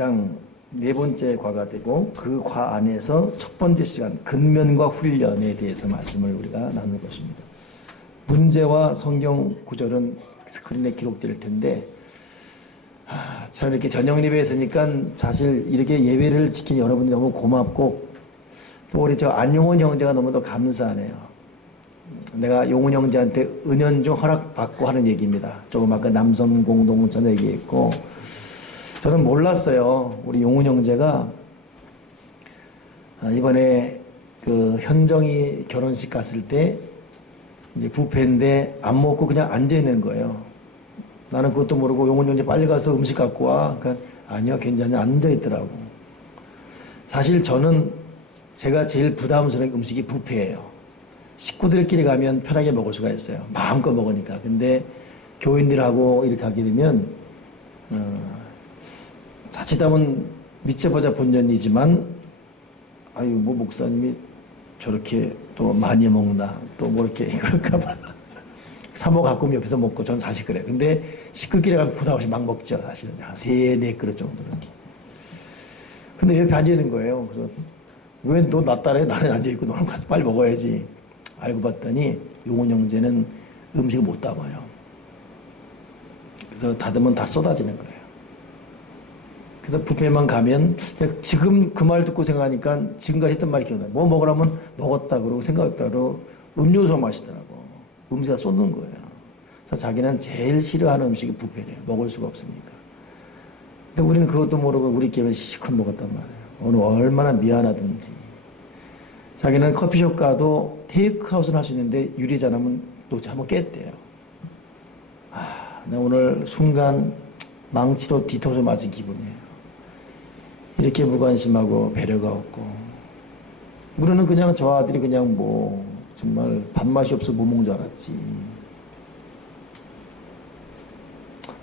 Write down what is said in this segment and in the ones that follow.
5장 네 번째 과가 되고 그 과 안에서 첫 번째 시간 근면과 훈련에 대해서 말씀을 우리가 나눌 것입니다. 문제와 성경 구절은 스크린에 기록될 텐데 참 이렇게 저녁 예배에 있으니까 사실 이렇게 예배를 지킨 여러분이 너무 고맙고 또 우리 저 안용원 형제가 너무도 감사하네요. 내가 용훈 형제한테 은연중 허락받고 하는 얘기입니다. 조금 아까 남성 공동체 얘기했고 저는 몰랐어요. 우리 용훈 형제가 이번에 그 현정이 결혼식 갔을 때 이제 뷔페인데 안 먹고 그냥 앉아 있는 거예요. 나는 그것도 모르고 용훈 형제 빨리 가서 음식 갖고 와. 그러니까 아니요, 괜찮아. 앉아 있더라고. 사실 저는 제가 제일 부담스러운 음식이 뷔페예요. 식구들끼리 가면 편하게 먹을 수가 있어요. 마음껏 먹으니까. 근데 교인들하고 이렇게 하게 되면 자칫하면 믿자보자 본전이지만 아유 뭐 목사님이 저렇게 또 많이 먹나 또 뭐 이렇게 그럴까봐 사모 가끔 옆에서 먹고 전 사실 그래요. 근데 식구끼리 가면 부담 없이 막 먹죠. 사실은 한 3-4그릇 정도 이렇게. 근데 옆에 앉아 있는 거예요. 그래서 왜 너 나 따라 나는 앉아 있고 너는 가서 빨리 먹어야지. 알고 봤더니 용훈 형제는 음식을 못 담아요. 그래서 닫으면 다 쏟아지는 거예요. 그래서 뷔페만 가면 지금 그 말 듣고 생각하니까 지금까지 했던 말이 기억나요. 뭐 먹으라면 먹었다 그러고 생각했다 그러고 음료수 마시더라고. 음식에다 쏟는 거예요. 그래서 자기는 제일 싫어하는 음식이 뷔페래요. 먹을 수가 없으니까. 근데 우리는 그것도 모르고 우리끼리 실컷 먹었단 말이에요. 오늘 얼마나 미안하든지. 자기는 커피숍 가도 테이크아웃은 할 수 있는데 유리잔하면 또 한번 깼대요. 나 오늘 순간 망치로 뒤통수 맞은 기분이에요. 이렇게 무관심하고 배려가 없고 우리는 그냥 저 아들이 그냥 뭐 정말 밥맛이 없어 못 먹는 줄 알았지.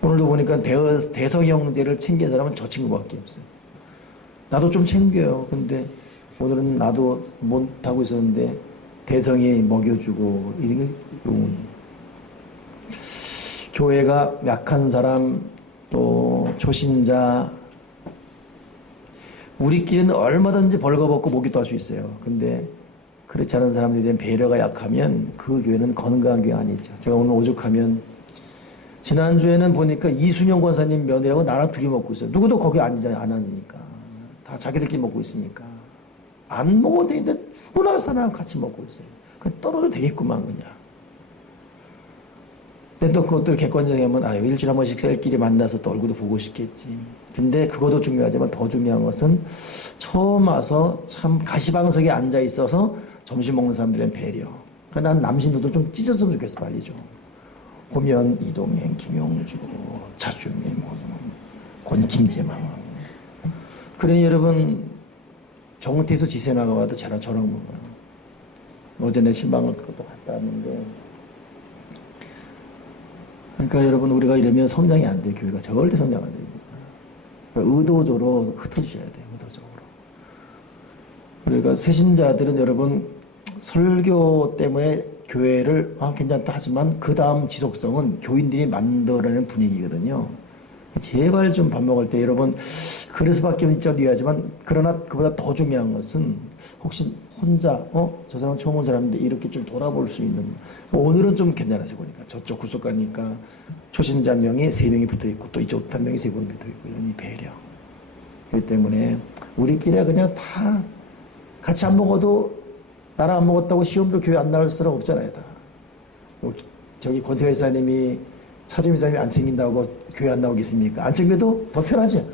오늘도 보니까 대성 형제를 챙긴 사람은 저 친구밖에 없어요. 나도 좀 챙겨요. 근데 오늘은 나도 못하고 있었는데 대성이 먹여주고 이런 용훈이. 교회가 약한 사람 또 초신자 우리끼리는 얼마든지 벌거벗고 모기도 할 수 있어요. 근데 그렇지 않은 사람들에 대한 배려가 약하면 그 교회는 건강한 교회 아니죠. 제가 오늘 오죽하면 지난주에는 보니까 이순영 권사님 며느리하고 나랑 둘이 먹고 있어요. 누구도 거기 안 앉으니까. 다 자기들끼리 먹고 있으니까. 안 먹어도 되는데 죽어나 사람 같이 먹고 있어요. 그 떨어도 되겠구만 그냥. 근데 또 그것도 객관적이면 일주일에 한 번씩 셀끼리 만나서 또 얼굴도 보고 싶겠지. 근데 그것도 중요하지만 더 중요한 것은 처음 와서 참 가시방석에 앉아 있어서 점심 먹는 사람들의 배려. 그러니까 난 남신도도 좀 찢었으면 좋겠어 빨리 좀. 호면 이동행 김용주 차주미 권김재망. 그러니 여러분 정태에서 지세 나가봐도 저랑 먹어요. 어제 내 신방을 그것도 갔다 왔는데 그러니까 여러분 우리가 이러면 성장이 안 돼요. 교회가 절대 성장 안 됩니다. 그러니까 의도적으로 흩어지셔야 돼요. 의도적으로. 그러니까 새신자들은 여러분 설교 때문에 교회를 괜찮다 하지만 그 다음 지속성은 교인들이 만들어내는 분위기거든요. 제발 좀 밥 먹을 때 여러분 그래서밖에 있지 하지만 그러나 그보다 더 중요한 것은 혹시 혼자 저 사람 처음 온 사람인데 이렇게 좀 돌아볼 수 있는 오늘은 좀 괜찮아서 보니까 저쪽 구석 가니까 초신자 명이 3명이 붙어있고 또 이쪽 한 명이 3분이 붙어있고 이런 이 배려. 그렇기 때문에 우리끼리 그냥 다 같이 안 먹어도 나랑 안 먹었다고 시험으로 교회 안 나올 사람 없잖아요. 다. 저기 권태호 이사님이 차주임 이사님이 안 챙긴다고 교회 안 나오겠습니까? 안 챙겨도 더 편하죠.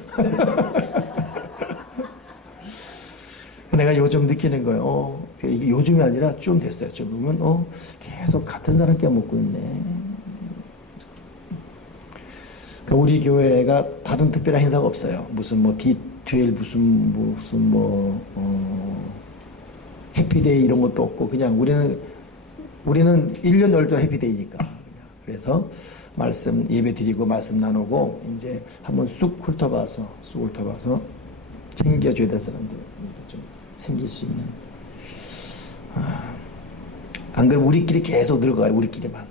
내가 요즘 느끼는 거예요. 이게 요즘이 아니라 좀 됐어요. 좀 보면 계속 같은 사람 껴먹고 있네. 그러니까 우리 교회가 다른 특별한 행사가 없어요. 무슨 뭐 D12 무슨 뭐 해피데이 이런 것도 없고 그냥 우리는 1년 12달 해피데이니까. 그래서 말씀 예배 드리고 말씀 나누고 이제 한번 쑥 훑어봐서 챙겨줘야 될 사람들 좀 챙길 수 있는. 안 그러면 우리끼리 계속 늙어가요. 우리끼리만.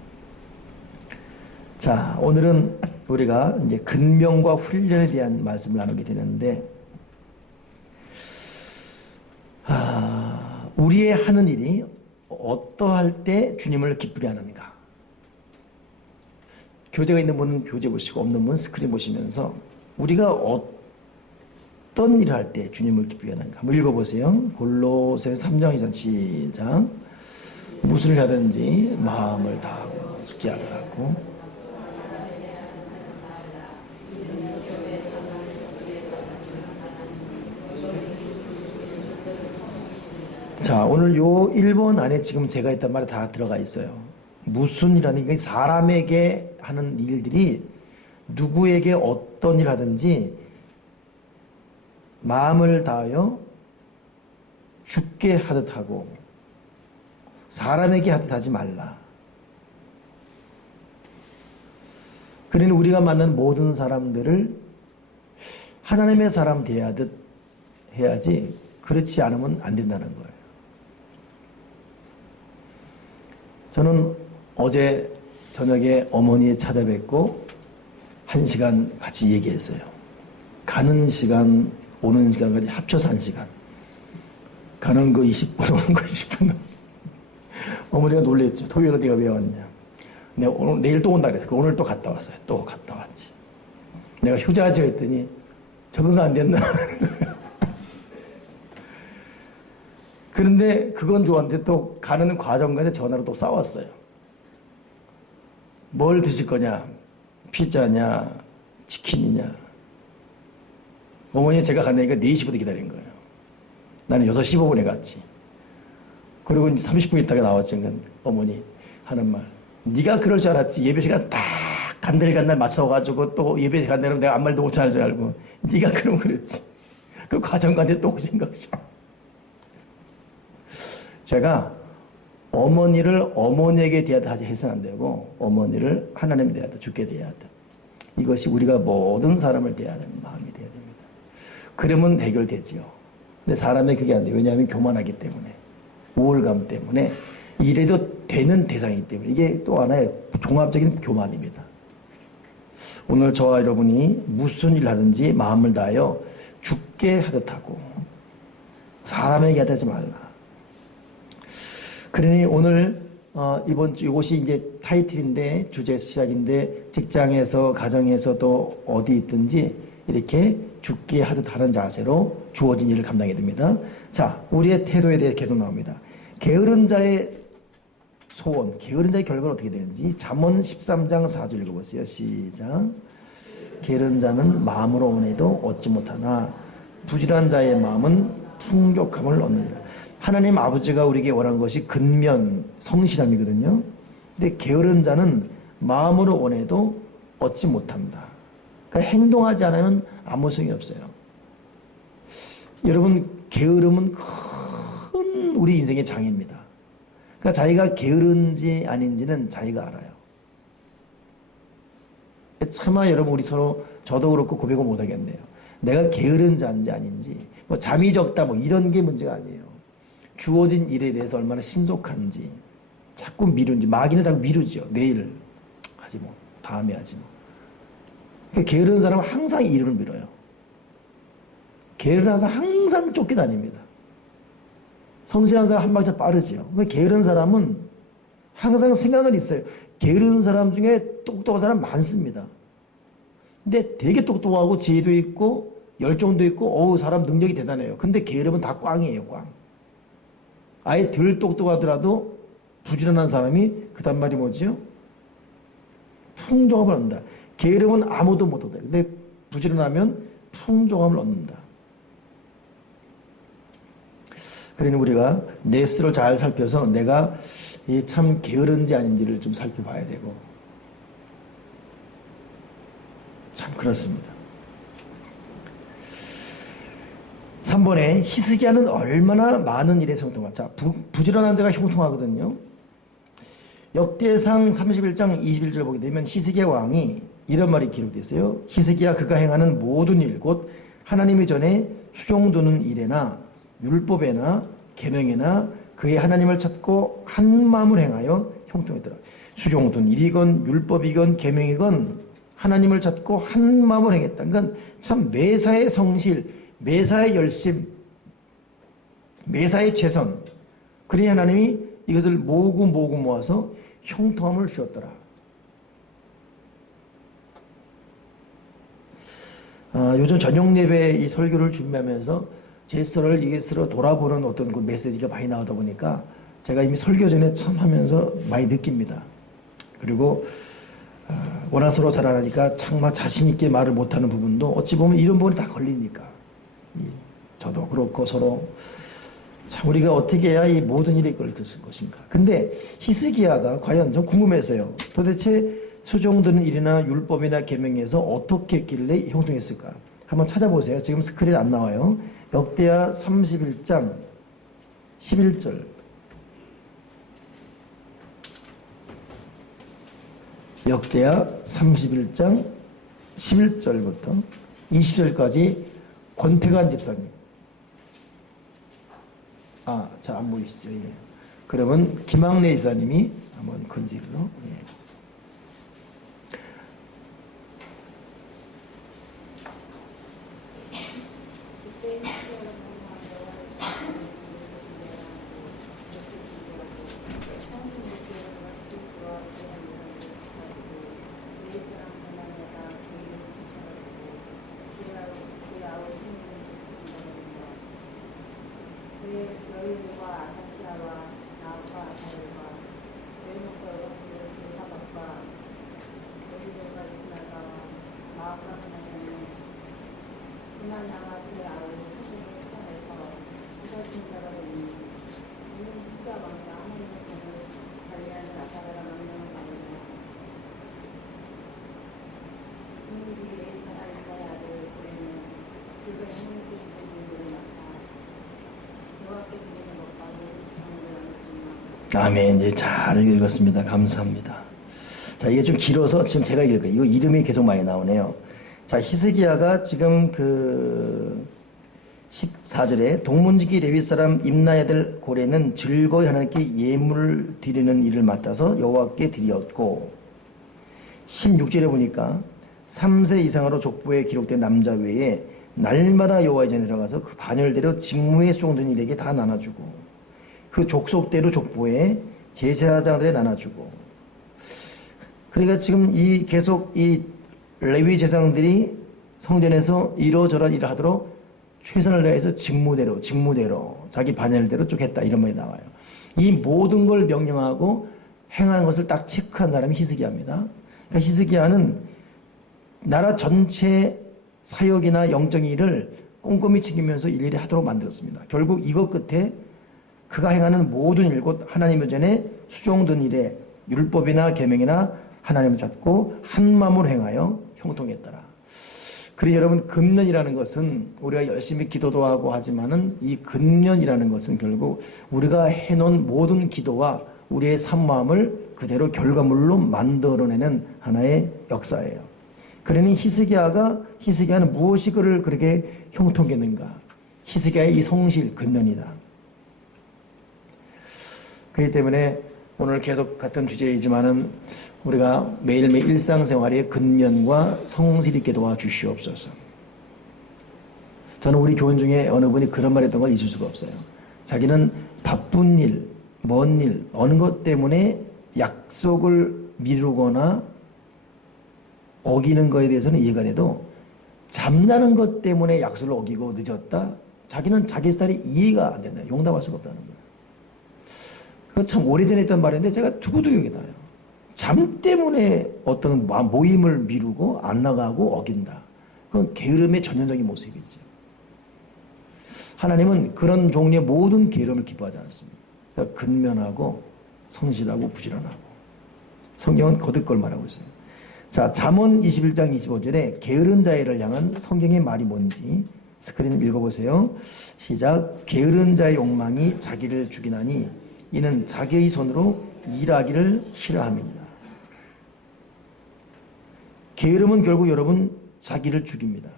자, 오늘은 우리가 이제 근명과 훈련에 대한 말씀을 나누게 되는데, 우리의 하는 일이 어떠할 때 주님을 기쁘게 하는가? 교재가 있는 분은 교재 보시고 없는 분은 스크린 보시면서 우리가 어떤 일을 할 때 주님을 기쁘게 하는가? 한번 읽어보세요. 골로새서 3장 2장 시작. 무슨 일 하든지 마음을 다하고 죽게 하더라고. 자, 오늘 요 1번 안에 지금 제가 했던 말이 다 들어가 있어요. 무슨 일이라는 게 사람에게 하는 일들이 누구에게 어떤 일 하든지 마음을 다하여 죽게 하듯 하고 사람에게 하듯 하지 말라. 그러니 우리가 만난 모든 사람들을 하나님의 사람 대하듯 해야지 그렇지 않으면 안 된다는 거예요. 저는 어제 저녁에 어머니 찾아뵙고 1시간 같이 얘기했어요. 가는 시간, 오는 시간까지 합쳐서 1시간. 가는 거 20분, 오는 거 20분. 어머니가 놀랬죠. 토요일에 내가 왜 왔냐. 내가 오늘, 내일 또 온다 그랬어. 오늘 또 갔다 왔어요. 또 갔다 왔지. 내가 휴자하죠 했더니 적응 안 됐나. 그런데 그건 좋았는데 또 가는 과정간에 전화로 또 싸웠어요. 뭘 드실 거냐? 피자냐? 치킨이냐? 어머니 제가 간다니까 4시부터 기다린 거예요. 나는 6시 15분에 갔지. 그리고 이제 30분 있다가 나왔죠. 어머니 하는 말. 네가 그럴 줄 알았지. 예배 시간 딱 간날 맞춰가지고 또 예배 시간 되면 내가 아무 말도 못할 줄 알고. 네가 그러면 그랬지. 그 과정간에 또 오신 것이. 제가 어머니를 어머니에게 대하다 해서는 안 되고 어머니를 하나님에 대하다 주께 대하다. 이것이 우리가 모든 사람을 대하는 마음이 되어야 됩니다. 그러면 해결되지요. 근데 사람이 그게 안 돼요. 왜냐하면 교만하기 때문에 우월감 때문에 이래도 되는 대상이기 때문에 이게 또 하나의 종합적인 교만입니다. 오늘 저와 여러분이 무슨 일을 하든지 마음을 다하여 죽게 하듯 하고 사람에게 하지 말라. 그러니 오늘 이번 주 이것이 이제 타이틀인데 주제 시작인데 직장에서 가정에서 또 어디 있든지 이렇게 죽게 하듯 하는 자세로 주어진 일을 감당해야 됩니다. 자, 우리의 태도에 대해 계속 나옵니다. 게으른 자의 소원, 게으른 자의 결과는 어떻게 되는지 잠언 13장 4절 읽어보세요. 시작. 게으른 자는 마음으로 원해도 얻지 못하나 부지런한 자의 마음은 풍족함을 얻느니라. 하나님 아버지가 우리에게 원한 것이 근면, 성실함이거든요. 근데 게으른 자는 마음으로 원해도 얻지 못합니다. 그러니까 행동하지 않으면 아무 소용이 없어요. 여러분, 게으름은 큰 우리 인생의 장애입니다. 그러니까 자기가 게으른지 아닌지는 자기가 알아요. 차마 여러분 우리 서로 저도 그렇고 고백을 못하겠네요. 내가 게으른 자인지 아닌지 뭐 잠이 적다 뭐 이런 게 문제가 아니에요. 주어진 일에 대해서 얼마나 신속한지 자꾸 미루는지 마귀는 자꾸 미루죠. 내일 하지 뭐 다음에 하지 뭐. 그러니까 게으른 사람은 항상 일을 미뤄요. 게으른 사람은 항상 쫓겨다닙니다. 성실한 사람 한 발짝 빠르지요. 그러니까 게으른 사람은 항상 생각은 있어요. 게으른 사람 중에 똑똑한 사람 많습니다. 근데 되게 똑똑하고 지혜도 있고 열정도 있고 사람 능력이 대단해요. 근데 게으름은 다 꽝이에요. 꽝. 아예 덜 똑똑하더라도 부지런한 사람이 그다음 말이 뭐지요? 풍족함을 얻는다. 게으름은 아무도 못 얻어요. 근데 부지런하면 풍족함을 얻는다. 그러니 우리가 내 스스로를 잘 살펴서 내가 참 게으른지 아닌지를 좀 살펴봐야 되고 참 그렇습니다. 3번에 히스기야는 얼마나 많은 일에 형통하다. 자, 부지런한 자가 형통하거든요. 역대상 31장 21절 보게 되면 히스기야 왕이 이런 말이 기록되어 있어요. 히스기야 그가 행하는 모든 일, 곧 하나님의 전에 수종두는 일에나 율법에나 계명에나 그의 하나님을 찾고 한 마음을 행하여 형통했더라. 수종든 일이건 율법이건 계명이건 하나님을 찾고 한 마음을 행했다. 그러니까 참 매사의 성실, 매사의 열심, 매사의 최선. 그러니 하나님이 이것을 모으고 모아서 형통함을 주었더라. 요즘 저녁 예배 이 설교를 준비하면서 제스를 이것으로 돌아보는 어떤 그 메시지가 많이 나오다 보니까 제가 이미 설교 전에 참 하면서 많이 느낍니다. 그리고 원하서로 자라나니까 정말 자신 있게 말을 못하는 부분도 어찌 보면 이런 부분이 다 걸리니까 저도 그렇고 서로 참 우리가 어떻게 해야 이 모든 일에 이끌 것인가. 근데 히스기야가 과연 좀 궁금해서요. 도대체 수종드는 일이나 율법이나 계명에서 어떻게 했길래 형통했을까? 한번 찾아보세요. 지금 스크린 안 나와요. 역대하 31장 11절. 역대하 31장 11절부터 20절까지 권태관 집사님. 자, 안 보이시죠? 예. 그러면 김학래 집사님이 한번 건지로. 예. 아멘. 예, 잘 읽었습니다. 감사합니다. 자, 이게 좀 길어서 지금 제가 읽을 거예요. 이거 이름이 계속 많이 나오네요. 자, 히스기야가 지금 14절에 동문지기 레위 사람 임나의 아들 고레는 즐거이 하나님께 예물을 드리는 일을 맡아서 여호와께 드리었고, 16절에 보니까 3세 이상으로 족보에 기록된 남자 외에 날마다 여호와의 전에 들어가서 그 반열대로 직무에 수종된 일에게 다 나눠주고, 그 족속대로 족보에 제사장들에 나눠주고. 그러니까 지금 계속 이 레위 제사장들이 성전에서 이러저런 일을 하도록 최선을 다해서 직무대로 자기 반열대로 쭉 했다, 이런 말이 나와요. 이 모든 걸 명령하고 행하는 것을 딱 체크한 사람이 히스기야입니다. 그러니까 히스기야는 나라 전체 사역이나 영적인 일을 꼼꼼히 챙기면서 일일이 하도록 만들었습니다. 결국 이것 끝에 그가 행하는 모든 일, 곧 하나님의 전에 수종든 일에 율법이나 계명이나 하나님을 찾고 한 마음으로 행하여 형통했더라. 그래 여러분, 금년이라는 것은 우리가 열심히 기도도 하고 하지만은 이 금년이라는 것은 결국 우리가 해놓은 모든 기도와 우리의 산마음을 그대로 결과물로 만들어내는 하나의 역사예요. 그러니 히스기야는 무엇이 그를 그렇게 형통했는가? 히스기야의 이 성실, 금년이다. 그렇기 때문에 오늘 계속 같은 주제이지만은 우리가 매일매일 일상생활에 근면과 성실 있게 도와주시옵소서. 저는 우리 교원 중에 어느 분이 그런 말 했던 걸 잊을 수가 없어요. 자기는 바쁜 일, 먼 일, 어느 것 때문에 약속을 미루거나 어기는 것에 대해서는 이해가 돼도 잠자는 것 때문에 약속을 어기고 늦었다? 자기는 자기 스타일이 이해가 안 된다. 용납할 수가 없다는 거예요. 그거 참 오래전에 했던 말인데 제가 두고도 기억이 나요. 잠 때문에 어떤 모임을 미루고 안 나가고 어긴다. 그건 게으름의 전형적인 모습이죠. 하나님은 그런 종류의 모든 게으름을 기뻐하지 않습니다. 그러니까 근면하고 성실하고 부지런하고. 성경은 거듭 걸 말하고 있어요. 자, 잠언 21장 25절에 게으른 자를 향한 성경의 말이 뭔지 스크린 읽어보세요. 시작. 게으른 자의 욕망이 자기를 죽이나니 이는 자기의 손으로 일하기를 싫어함이니라. 게으름은 결국 여러분 자기를 죽입니다.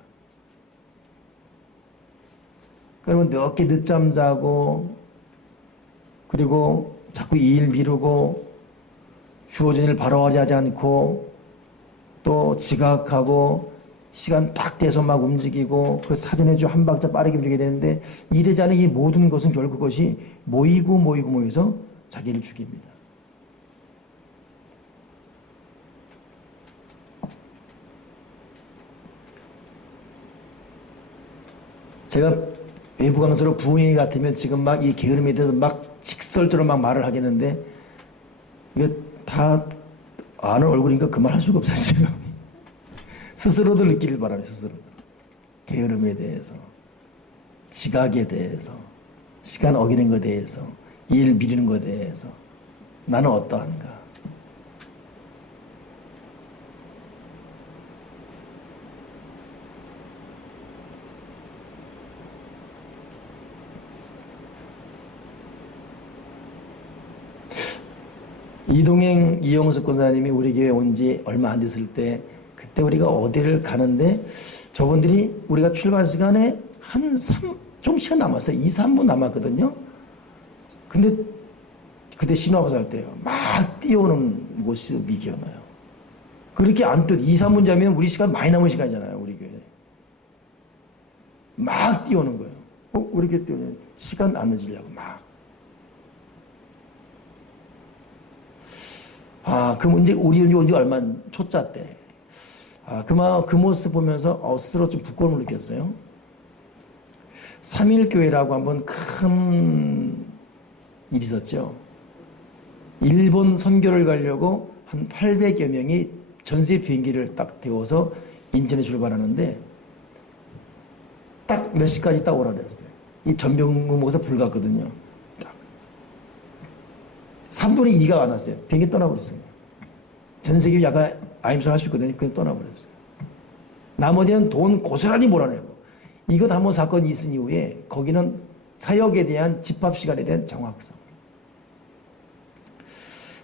여러분 늦게 늦잠 자고 그리고 자꾸 일 미루고 주어진 일을 바로 하지 않고 또 지각하고 시간 딱 돼서 막 움직이고 그 사전에 좀 한 박자 빠르게 움직여야 되는데 이러지 않은 이 모든 것은 결국 그것이 모여서 자기를 죽입니다. 제가 외부 강사로 부흥회 같으면 지금 막 이 게으름에 대해서 막 직설적으로 막 말을 하겠는데 이거 다 아는 얼굴이니까 그 말 할 수가 없어요, 지금. 스스로도 느끼길 바랍니다, 스스로도. 게으름에 대해서, 지각에 대해서, 시간 어기는 것에 대해서, 일 미루는 것에 대해서 나는 어떠한가. 이동행 이영석 권사님이 우리 교회 온 지 얼마 안 됐을 때 그때 우리가 어디를 가는데 저분들이 우리가 출발 시간에 좀 시간 남았어요. 2, 3분 남았거든요. 근데 그때 신호하고 할 때요. 막 뛰어오는 모습이 기억나요. 그렇게 안 또 2, 3분 자면 우리 시간 많이 남은 시간이잖아요. 우리 교회. 막 뛰어오는 거예요. 왜 이렇게 뛰어오냐. 시간 안 늦으려고 막. 그럼 이제 우리 온 지 얼마 초짜 때. 그 모습 보면서 스스로 좀 부끄러움을 느꼈어요. 3.1교회라고 한번 큰 일이 있었죠. 일본 선교를 가려고 한 800여 명이 전세 비행기를 딱 태워서 인천에 출발하는데 딱 몇 시까지 딱 오라 그랬어요. 이 전병목에서 불 갔거든요. 3분의 2가 안 왔어요. 비행기 떠나버렸어요. 전 세계 약간 아임술 할 수 있거든요. 그냥 떠나버렸어요. 나머지는 돈 고스란히 몰아내고. 이것 한번 사건이 있은 이후에 거기는 사역에 대한 집합 시간에 대한 정확성.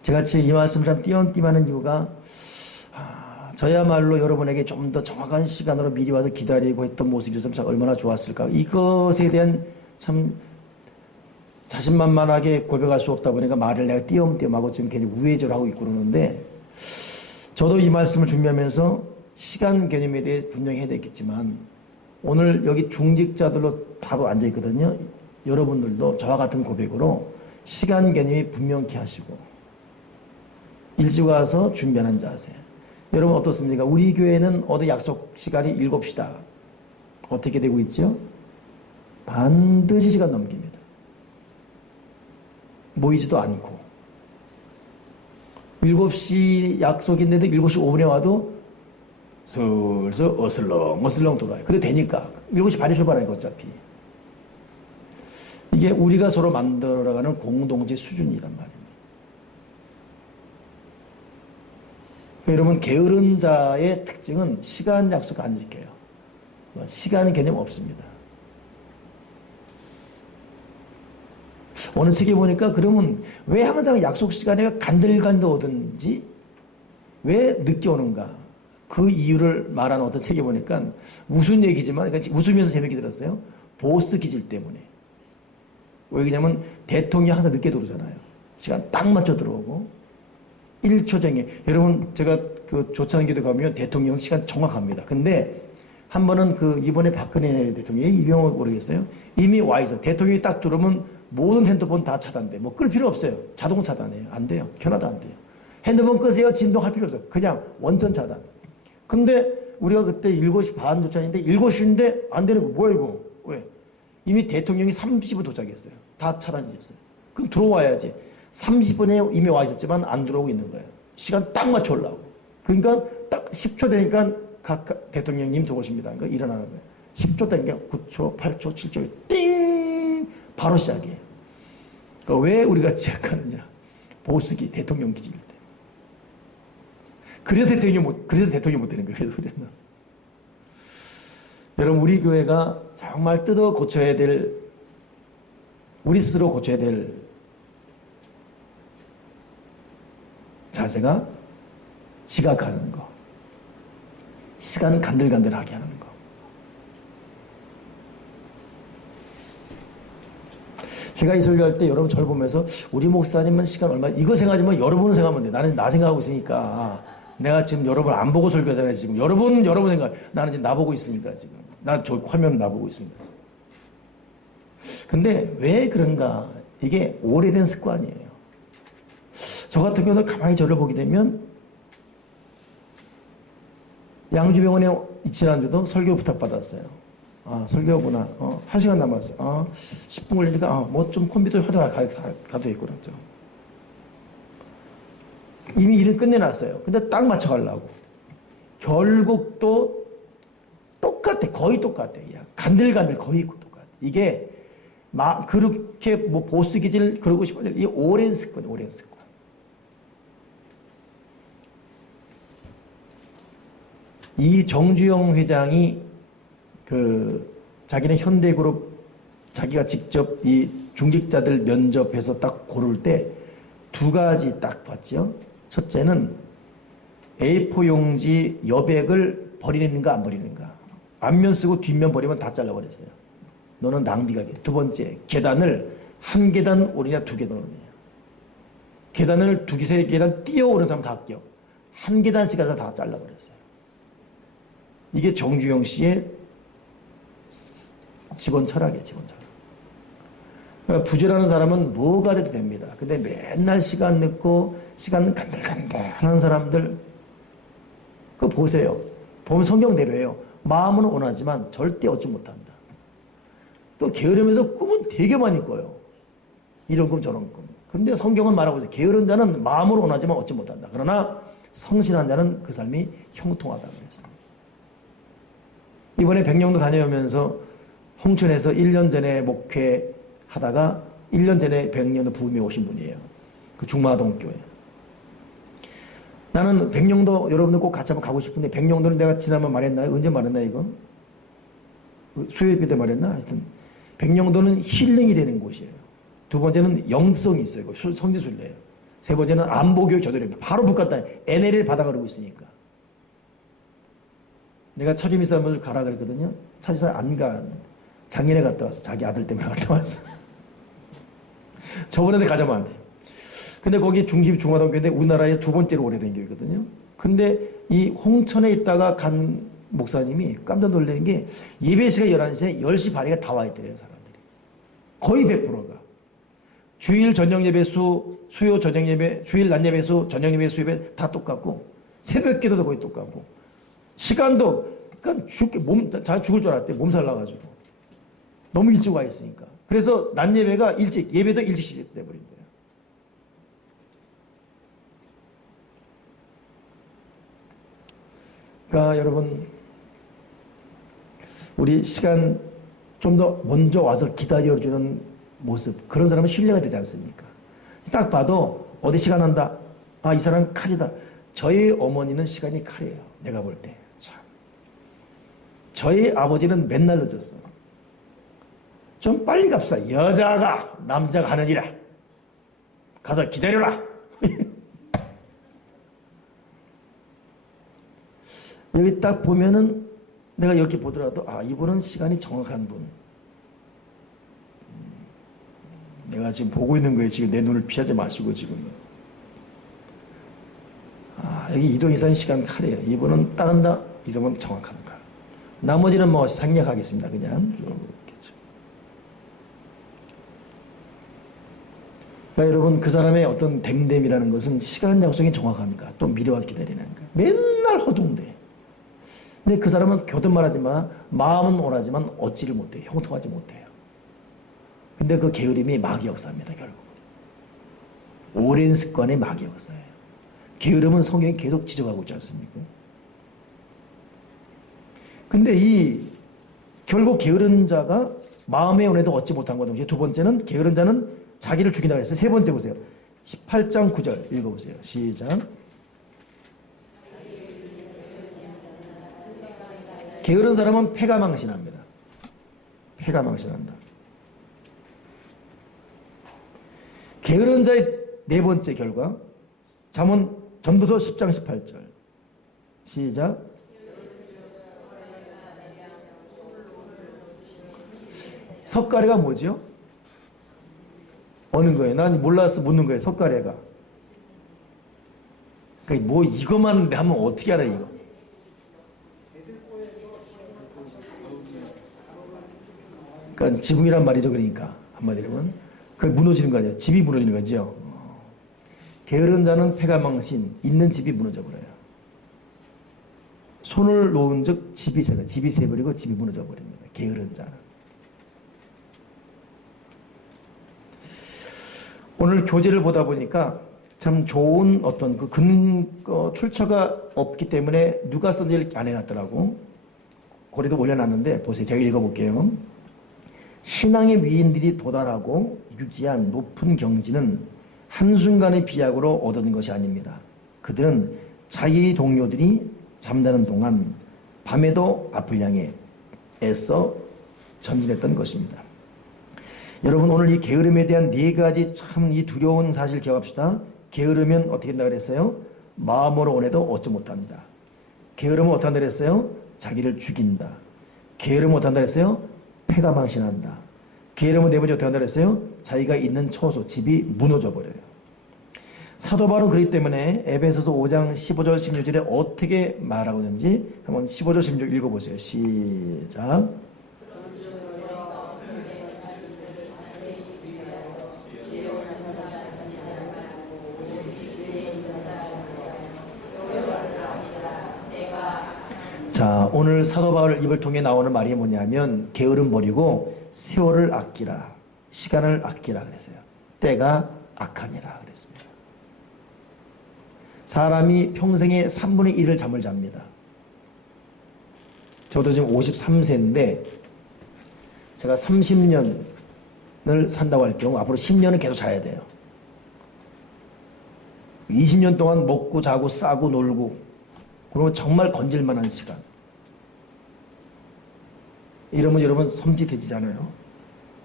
제가 지금 이 말씀을 참 띄엄띄엄하는 이유가 저야말로 여러분에게 좀 더 정확한 시간으로 미리 와서 기다리고 했던 모습이었으면 참 얼마나 좋았을까. 이것에 대한 참 자신만만하게 고백할 수 없다 보니까 말을 내가 띄엄띄엄하고 지금 괜히 우회절 하고 있고 그러는데 저도 이 말씀을 준비하면서 시간 개념에 대해 분명히 해야 되겠지만 오늘 여기 중직자들로 다 앉아있거든요. 여러분들도 저와 같은 고백으로 시간 개념이 분명히 하시고 일찍 와서 준비하는 자세. 여러분 어떻습니까? 우리 교회는 어디 약속 시간이 7시다. 어떻게 되고 있죠? 반드시 시간 넘깁니다. 모이지도 않고 7시 약속인데도 7시 5분에 와도 슬슬 어슬렁 돌아요. 그래도 되니까 7시 반에 출발하니까 어차피 이게 우리가 서로 만들어가는 공동체 수준이란 말입니다. 여러분 게으른 자의 특징은 시간 약속 안 지켜요. 시간 개념 없습니다. 어느 책에 보니까 그러면 왜 항상 약속 시간에 간들간들 오든지 왜 늦게 오는가 그 이유를 말하는 어떤 책에 보니까 무슨 얘기지만 웃으면서 재밌게 들었어요. 보스 기질 때문에. 왜 그러냐면 대통령이 항상 늦게 들어오잖아요. 시간 딱 맞춰 들어오고 1초 전에 여러분 제가 그 조창기도 가면 대통령 시간 정확합니다. 근데 한 번은 이번에 박근혜 대통령이 이병헌 모르겠어요. 이미 와 있어. 대통령이 딱 들어오면 모든 핸드폰 다 차단돼. 뭐 끌 필요 없어요. 자동 차단해요. 안 돼요. 켜놔도 안 돼요. 핸드폰 끄세요. 진동할 필요 없어요. 그냥 원천 차단. 근데 우리가 그때 7시 반 도착인데 7시인데 안 되는 거 뭐야 이거? 왜? 이미 대통령이 30분 도착했어요. 다 차단이었어요. 그럼 들어와야지. 30분에 이미 와 있었지만 안 들어오고 있는 거예요. 시간 딱 맞춰 오려고. 그러니까 딱 10초 되니까 각 대통령님 들어오십니다. 그러니까 일어나는 거예요. 10초 되니까 9초, 8초, 7초 띵 바로 시작이에요. 그러니까 왜 우리가 지각하느냐? 보수기 대통령 기질 때. 그래서 대통령이 못 되는 거예요. 그래서 우리는. 여러분 우리 교회가 정말 뜯어 고쳐야 될 우리 스스로 고쳐야 될 자세가 지각하는 거. 시간 간들간들하게 하는 거. 제가 이 설교할 때 여러분 저를 보면서 우리 목사님은 시간 얼마, 이거 생각하지만 여러분은 생각하면 돼. 나는 나 생각하고 있으니까. 내가 지금 여러분 안 보고 설교하잖아요. 지금 여러분 생각, 나는 지금 나 보고 있으니까 지금. 나 저 화면 나 보고 있으니까. 근데 왜 그런가? 이게 오래된 습관이에요. 저 같은 경우는 가만히 저를 보게 되면 양주병원에 지난주도 설교 부탁받았어요. 아, 설교구나. 1시간 남았어요. 10분 걸리니까, 뭐 좀 컴퓨터 가도 있구나. 이미 일을 끝내놨어요. 근데 딱 맞춰가려고. 결국 또 똑같아. 거의 똑같아. 간들간들 거의 똑같아. 이게 그렇게 뭐 보스 기질 그러고 싶어요. 이 오랜 습관, 오랜 습관. 이 정주영 회장이 자기네 현대그룹 자기가 직접 이 중직자들 면접해서 딱 고를 때 두 가지 딱 봤죠. 첫째는 A4 용지 여백을 버리는가 안 버리는가. 앞면 쓰고 뒷면 버리면 다 잘라버렸어요. 너는 낭비가 돼. 두 번째, 계단을 한 계단 오르냐 두 계단 오르냐. 계단을 두 개, 세 계단 뛰어오르는 사람 다 합격. 한 계단씩 가서 다 잘라버렸어요. 이게 정주영 씨의 직원 철학이에요, 직원 철학. 그러니까 부지런한 사람은 뭐가 돼도 됩니다. 근데 맨날 시간 늦고 시간 간들간들 하는 사람들 그거 보세요. 보면 성경대로예요. 마음은 원하지만 절대 얻지 못한다. 또 게으르면서 꿈은 되게 많이 꿔요. 이런 꿈 저런 꿈. 근데 성경은 말하고 있어요. 게으른 자는 마음으로 원하지만 얻지 못한다. 그러나 성실한 자는 그 삶이 형통하다고 그랬습니다. 이번에 백령도 다녀오면서 홍천에서 1년 전에 목회하다가 1년 전에 백령도 부임에 오신 분이에요. 그 중마동 교회. 나는 백령도 여러분들 꼭 같이 한번 가고 싶은데 백령도는 내가 지난번 말했나요? 언제 말했나 이거? 수요일 때 말했나? 하여튼 백령도는 힐링이 되는 곳이에요. 두 번째는 영성이 있어요. 성지순례예요. 세 번째는 안보교육 저들입니다. 바로 북갔다 NLL 받아 가르고 있으니까. 내가 차주미사 한번 가라 그랬거든요. 차주미사 안 가. 작년에 갔다 왔어. 자기 아들 때문에 갔다 왔어. 저번에 가자면 안 돼. 근데 거기 중마동교회인데 우리나라에 두 번째로 오래된 교회거든요. 근데 이 홍천에 있다가 간 목사님이 깜짝 놀란 게 예배 시간 11시에 10시 반에 다 와 있더래요, 사람들이. 거의 100%가. 주일 저녁 예배 수요 저녁 예배, 주일 낮 예배 저녁 예배 예배 다 똑같고, 새벽 기도도 거의 똑같고, 시간도, 그러니까 자기 죽을 줄 알았대, 몸살 나가지고. 너무 일찍 와 있으니까. 그래서 낮 예배가 예배도 일찍 시작돼버린 거예요. 그러니까 여러분, 우리 시간 좀 더 먼저 와서 기다려주는 모습, 그런 사람은 신뢰가 되지 않습니까? 딱 봐도 어디 시간 한다. 이 사람 칼이다. 저희 어머니는 시간이 칼이에요. 내가 볼 때. 참. 저희 아버지는 맨날 늦었어. 좀 빨리 갑시다. 여자가 남자가 하는 일이야. 가서 기다려라. 여기 딱 보면은 내가 이렇게 보더라도 이분은 시간이 정확한 분. 내가 지금 보고 있는 거예요. 지금 내 눈을 피하지 마시고 지금. 여기 이동이사님 시간 칼이에요. 이분은 따른다. 이 사람은 정확한 칼. 나머지는 뭐 생략하겠습니다. 그냥. 그러니까 여러분, 그 사람의 어떤 됨됨이라는 것은 시간 약속이 정확합니까? 또 미래와 기다리는 거야. 맨날 허둥대. 근데 그 사람은 교든 말하지만 마음은 원하지만 얻지를 못해요. 형통하지 못해요. 근데 그 게으름이 마귀 역사입니다. 결국. 오랜 습관의 마귀 역사예요. 게으름은 성경이 계속 지적하고 있지 않습니까? 근데 결국 게으른 자가 마음의 은혜도 얻지 못한 것 동시에 두 번째는 게으른 자는 자기를 죽인다고 했어요. 세 번째 보세요. 18장 9절 읽어보세요. 시작. 게으른 사람은 패가 망신합니다. 패가 망신한다. 게으른 자의 네 번째 결과. 전도서 10장 18절. 시작. 석가래가 뭐죠? 어느 거예요? 난 몰라서 묻는 거예요. 석가래가. 그러니까 뭐 이것만 하면 어떻게 알아 이거? 그러니까 지붕이란 말이죠. 그러니까 한마디로 하면 그걸 무너지는 거 아니에요. 집이 무너지는 거죠. 게으른 자는 패가 망신, 있는 집이 무너져 버려요. 손을 놓은즉 집이 새버리고 집이 무너져 버립니다. 게으른 자는. 오늘 교재를 보다 보니까 참 좋은 어떤 그 근거 출처가 없기 때문에 누가 썼는지 안 해놨더라고. 고리도 올려놨는데 보세요. 제가 읽어볼게요. 신앙의 위인들이 도달하고 유지한 높은 경지는 한순간의 비약으로 얻은 것이 아닙니다. 그들은 자기 동료들이 잠자는 동안 밤에도 앞을 향해 애써 전진했던 것입니다. 여러분 오늘 이 게으름에 대한 네 가지 참 이 두려운 사실 기억합시다. 게으르면 어떻게 된다 그랬어요? 마음으로 원해도 얻지 못한다. 게으르면 어떻게 한다 그랬어요? 자기를 죽인다. 게으르면 어떻게 한다 그랬어요? 패가 망신한다. 게으르면 네 번째 어떻게 한다 그랬어요? 자기가 있는 처소, 집이 무너져 버려요. 사도 바울은 그렇기 때문에 에베소서 5장 15절 16절에 어떻게 말하고 있는지 한번 15절 16절 읽어보세요. 시작. 자, 오늘 사도 바울 입을 통해 나오는 말이 뭐냐면 게으름 버리고 세월을 아끼라, 시간을 아끼라 그랬어요. 때가 악하니라 그랬습니다. 사람이 평생의 3분의 1을 잠을 잡니다. 저도 지금 53세인데 제가 30년을 산다고 할 경우 앞으로 10년은 계속 자야 돼요. 20년 동안 먹고 자고 싸고 놀고 그러면 정말 건질만한 시간. 이러면 여러분 섬찟해지잖아요.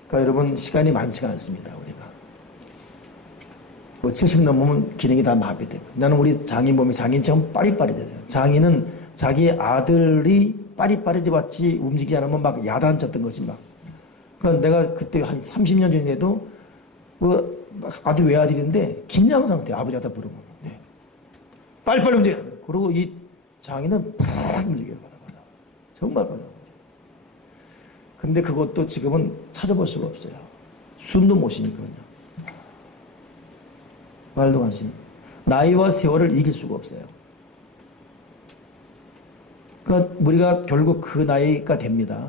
그러니까 여러분 시간이 많지가 않습니다. 우리가. 뭐 70 넘으면 기능이 다 마비되고. 나는 우리 장인 보면 장인처럼 빠릿빠릿해요. 장인은 자기 아들이 빠릿빠릿해 봤지 움직이지 않으면 막 야단쳤던 것이 막. 그러니까 내가 그때 한 30년 전에도 뭐 아주 외아들인데 긴장 상태 아버지한테 부르면 네. 빨리빨리 움직여. 그리고 이 장인은 푹 움직여요. 정말 바다. 근데 그것도 지금은 찾아볼 수가 없어요. 숨도 못 쉬니까 그냥. 말도 안 쉬니. 나이와 세월을 이길 수가 없어요. 그러니까 우리가 결국 그 나이가 됩니다.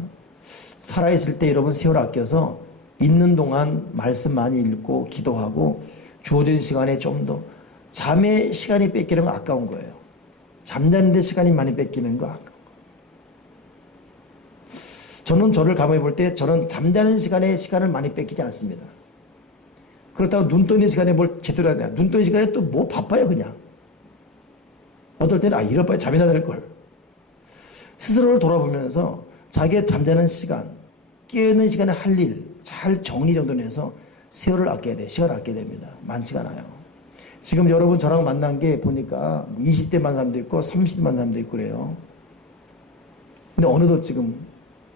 살아있을 때 여러분 세월 아껴서 있는 동안 말씀 많이 읽고 기도하고 주어진 시간에 좀 더 잠의 시간이 뺏기는 건 아까운 거예요. 잠자는데 시간이 많이 뺏기는 거 아까운 거예요. 저는 저를 가만히 볼 때 저는 잠자는 시간에 시간을 많이 뺏기지 않습니다. 그렇다고 눈 떠있는 시간에 뭘 제대로 하냐. 눈 떠있는 시간에 또 뭐 바빠요 그냥. 어떨 때는 이럴 바에 잠이나 잘 걸. 스스로를 돌아보면서 자기의 잠자는 시간, 깨어있는 시간에 할 일 잘 정리정돈해서 세월을 아껴야 돼. 시간을 아껴야 됩니다. 많지가 않아요. 지금 여러분 저랑 만난 게 보니까 20대 만 사람도 있고 30대 만 사람도 있고 그래요. 근데 어느덧 지금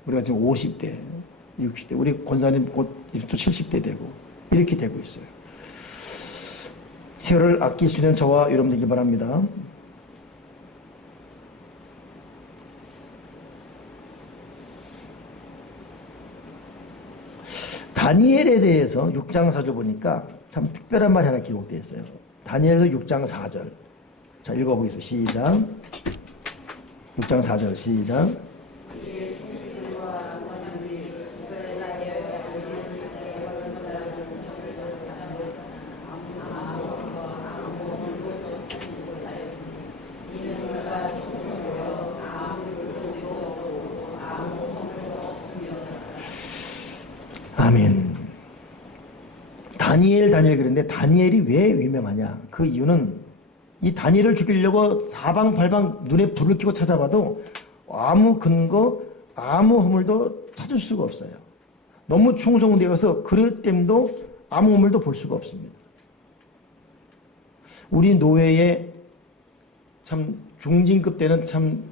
우리가 지금 50대, 60대, 우리 권사님 곧 또 70대 되고 이렇게 되고 있어요. 세월을 아낄 수 있는 저와 여러분 되기 바랍니다. 다니엘에 대해서 6장 4절 보니까 참 특별한 말이 하나 기록되어 있어요. 다니엘서 6장 4절. 자, 읽어보겠습니다. 시작. 6장 4절 시작. 아멘. 다니엘 그랬는데 다니엘이 왜 유명하냐? 그 이유는 이 다니엘을 죽이려고 사방팔방 눈에 불을 켜고 찾아봐도 아무 근거, 아무 허물도 찾을 수가 없어요. 너무 충성되어서 그릇 땜도 아무 허물도 볼 수가 없습니다. 우리 노예의 참 중진급 때는 참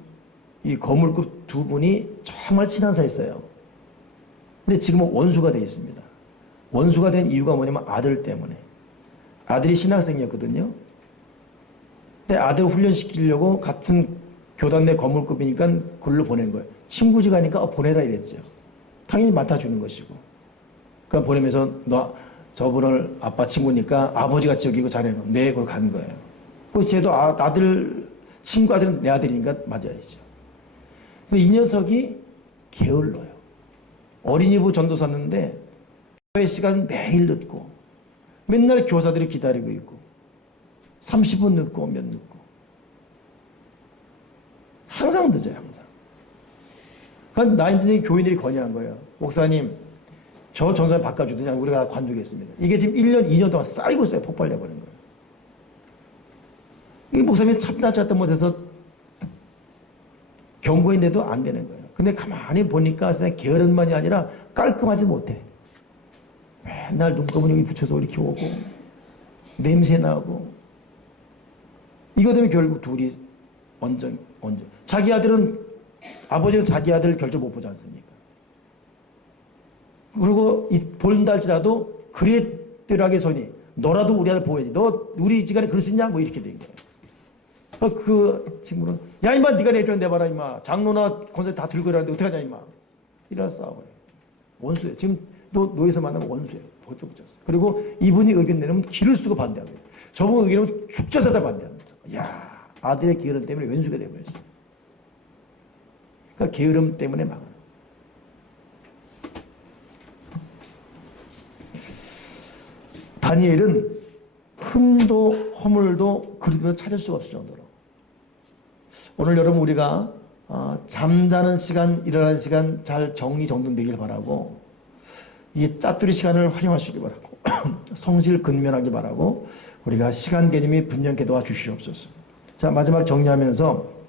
이 거물급 두 분이 정말 친한 사이였어요. 근데 지금은 원수가 되어 있습니다. 원수가 된 이유가 뭐냐면 아들 때문에. 아들이 신학생이었거든요. 근데 아들 훈련시키려고 같은 교단 내 거물급이니까 글로 보낸 거예요. 친구지 가니까 보내라 이랬죠. 당연히 맡아주는 것이고. 그러니까 보내면서 너 저분을 아빠 친구니까 아버지같이 여기고 잘해놓. 네, 그걸 간 거예요. 그 쟤도 아들, 친구 아들은 내 아들이니까 맞아야죠. 근데 이 녀석이 게을러요. 어린이부 전도사인데 교회 시간 매일 늦고 맨날 교사들이 기다리고 있고 30분 늦고 몇 늦고 항상 늦어요. 항상. 그러니까 나인들이 교인들이 건의한 거예요. 목사님 저 전사님 바꿔주든지 우리가 관두겠습니다. 이게 지금 1년 2년 동안 쌓이고 있어요. 폭발내버린 거예요. 이 목사님이 참다 못해서 경고했는데도 안 되는 거예요. 근데 가만히 보니까 그냥 게으름만이 아니라 깔끔하지 못해. 맨날 눈꺼풀 여기 붙여서 이렇게 오고 냄새 나고 이거 때문에 결국 둘이 언정 자기 아들은 아버지는 자기 아들 결정 못 보지 않습니까? 그리고 본다 할지라도 그랬더라게 손이 너라도 우리 아들 보여야지. 너 우리 지간에 그럴 수 있냐? 뭐 이렇게 된 거예요. 그 친구는 야 임마 네가 내주면 내봐라 임마 장로나 권세 다 들고 이러는데 어떡하냐 임마 이래서 싸워요. 원수예요. 지금 노예에서 만나면 원수예요. 그것도 붙였어요. 그리고 이분이 의견 내놓으면 길을 쓰고 반대합니다. 저분 의견은 죽자서 다 반대합니다. 야 아들의 게으름 때문에 왼수가 되어버렸어요. 그러니까 게으름 때문에 망하는 거예요. 다니엘은 흠도 허물도 그리도 찾을 수가 없을 정도로 오늘 여러분 우리가 잠자는 시간 일어나는 시간 잘 정리정돈되길 바라고 이 짜투리 시간을 활용하시기 바라고 성실 근면하기 바라고 우리가 시간 개념이 분명케 도와주시옵소서. 자 마지막 정리하면서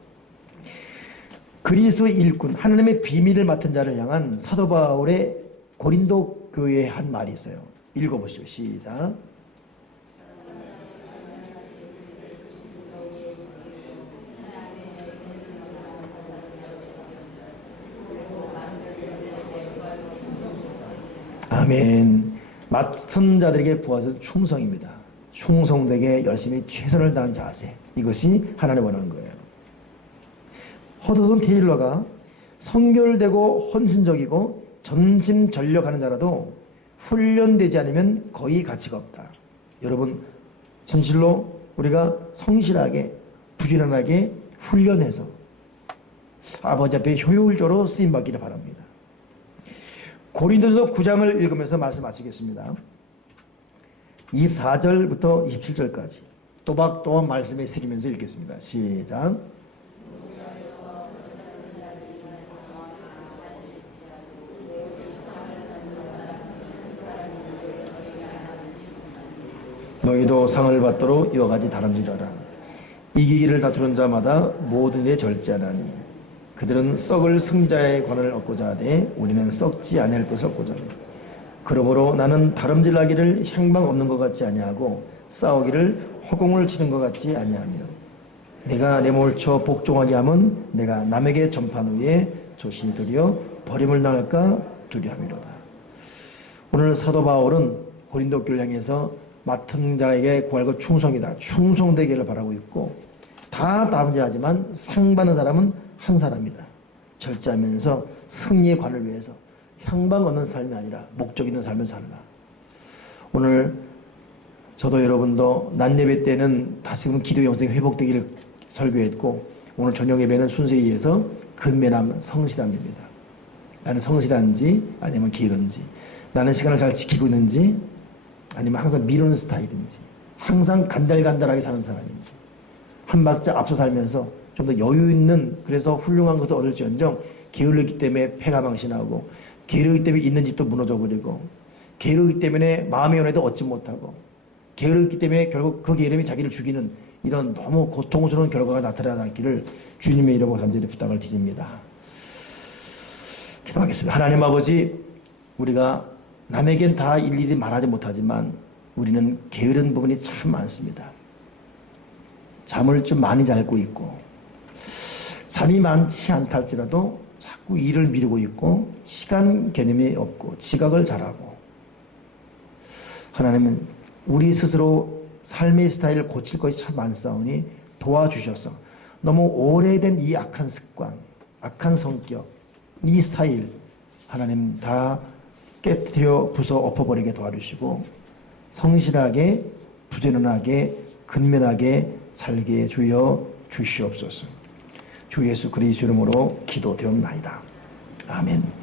그리스도의 일꾼 하나님의 비밀을 맡은 자를 향한 사도 바울의 고린도 교회에 한 말이 있어요. 읽어보시죠. 시작. 아멘. 맡은 자들에게 부하서 충성입니다. 충성되게 열심히 최선을 다한 자세. 이것이 하나님 원하는 거예요. 허드슨 테일러가 성결되고 헌신적이고 전심전력하는 자라도 훈련되지 않으면 거의 가치가 없다. 여러분 진실로 우리가 성실하게 부지런하게 훈련해서 아버지 앞에 효율적으로 쓰임받기를 바랍니다. 고린도서 9장을 읽으면서 말씀 마치겠습니다. 24절부터 27절까지 또박또박 말씀에 새기면서 읽겠습니다. 시작. 너희도 상을 받도록 이와 같이 다름질하라. 이기기를 다투는 자마다 모든 일에 절제하나니 그들은 썩을 승자의 관을 얻고자 하되 우리는 썩지 아니할 것을 얻고자 합니다. 그러므로 나는 다름질하기를 향방 없는 것 같지 아니하고 싸우기를 허공을 치는 것 같지 아니하며 내가 내 몸을 쳐 복종하게 하면 내가 남에게 전판 후에 조신이 도리어 버림을 당할까 두려함이로다. 오늘 사도 바울은 고린도 교회를 향해서 맡은 자에게 구하고 충성이다. 충성되기를 바라고 있고 다 다름질하지만 상 받는 사람은 한 사람이다. 절제하면서 승리의 관을 위해서 향방 얻는 삶이 아니라 목적 있는 삶을 살라. 오늘 저도 여러분도 낮 예배 때는 다시금 기도 영성이 회복되기를 설교했고 오늘 저녁 예배는 순서에 의해서 근면함, 성실함입니다. 나는 성실한지 아니면 게으른지 나는 시간을 잘 지키고 있는지 아니면 항상 미루는 스타일인지 항상 간달간달하게 사는 사람인지 한 박자 앞서 살면서 좀 더 여유 있는 그래서 훌륭한 것을 얻을지언정 게을르기 때문에 패가 망신하고 게으르기 때문에 있는 집도 무너져버리고 게으르기 때문에 마음의 연애도 얻지 못하고 게으르기 때문에 결국 그 게으름이 자기를 죽이는 이런 너무 고통스러운 결과가 나타나지 않기를 주님의 이름으로 간절히 부탁을 드립니다. 기도하겠습니다. 하나님 아버지 우리가 남에겐 다 일일이 말하지 못하지만 우리는 게으른 부분이 참 많습니다. 잠을 좀 많이 자고 있고 잠이 많지 않다 할지라도 자꾸 일을 미루고 있고 시간 개념이 없고 지각을 잘하고 하나님은 우리 스스로 삶의 스타일을 고칠 것이 참 많사오니 도와주셔서 너무 오래된 이 악한 습관, 악한 성격, 이 스타일 하나님 다 깨뜨려 부숴 엎어버리게 도와주시고 성실하게 부지런하게 근면하게 살게 주여 주시옵소서. 주 예수 그리스도 이름으로 기도드렸나이다. 아멘.